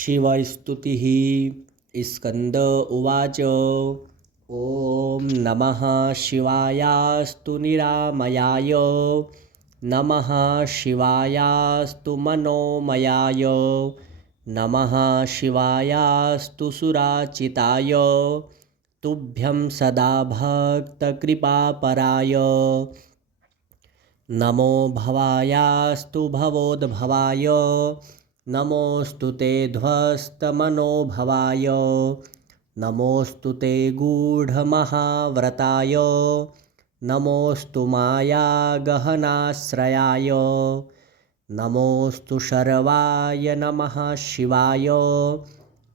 शिवस्तुतिः। स्कन्द उवाच। ॐ नमः शिवायास्तु निरामयाय, नमः शिवायास्तु मनोमयाय, नमः शिवायास्तु सुराचिताय, तुभ्यं सदा भक्तकृपापराय। नमो भवायास्तु भवोद्भवाय, नमोऽस्तु ते ध्वस्तमनोभवाय, नमोऽस्तु ते गूढमहाव्रताय, नमोऽस्तु मायागहनाश्रयाय, नमोऽस्तु शर्वाय नमः शिवाय,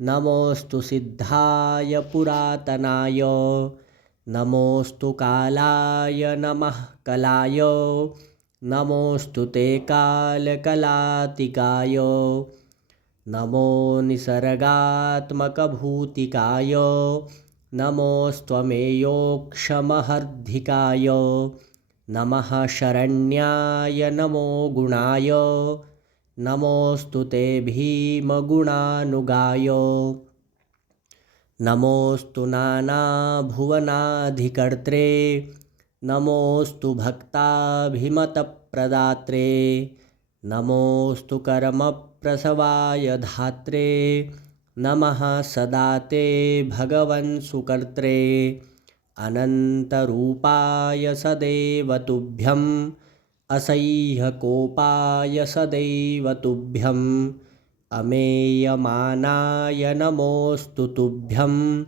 नमोऽस्तु सिद्धाय पुरातनाय, नमोऽस्तु कालाय नमः कलाय, नमोऽस्तु ते कालकलातिकाय, नमो निसर्गात्मकभूतिकाय, नमोऽस्त्वमेयोक्षमहर्धिकाय, नमः शरण्याय नमो गुणाय, नमोऽस्तु ते भीमगुणानुगाय, नमोऽस्तु नानाभुवनाधिकर्त्रे, नमोऽस्तु भक्ताभिमतप्रदात्रे, नमोऽस्तु कर्मप्रसवाय धात्रे, नमः सदा ते भगवन् सुकर्त्रे, अनन्तरूपाय सदैव तुभ्यम्, असह्यकोपाय सदैव तुभ्यम्, अमेयमानाय नमोऽस्तु तुभ्यं,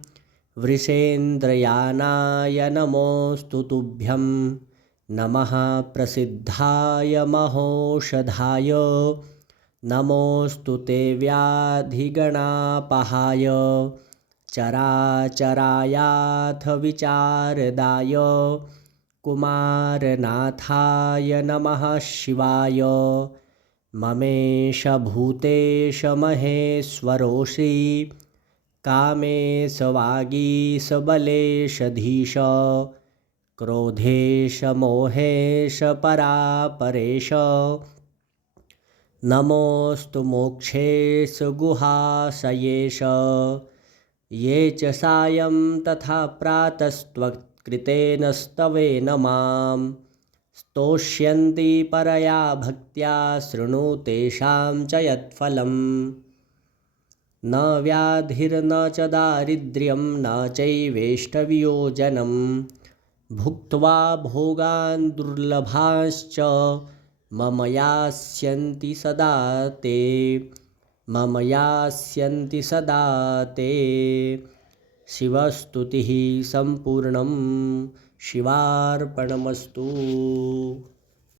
वृषेन्द्रयानाय नमोऽस्तु तुभ्यं, नमः प्रसिद्धाय महोषधाय, नमोऽस्तु ते व्याधिगणापहाय, चराचरायाथ विचारदाय, कुमारनाथाय नमः शिवाय, ममेश भूतेश महेश्वरोषि, कामेश वागीश बलेश धीश, क्रोधेश मोहेश परापरेश, नमोऽस्तु मोक्षेश गुहाशयेश, ये च सायं तथा प्रातस्त्वत्कृतेन स्तवेन मां स्तोष्यन्ति परया भक्त्या, शृणु तेषां च यत्फलम्। न व्याधिर्न च दारिद्र्यं न चैवेष्टवियोजनं, भुक्त्वा भोगान् दुर्लभांश्च मम यास्यन्ति सदा ते, मम यास्यन्ति सदा ते। शिवस्तुतिः सम्पूर्णं। शिवार्पणमस्तु।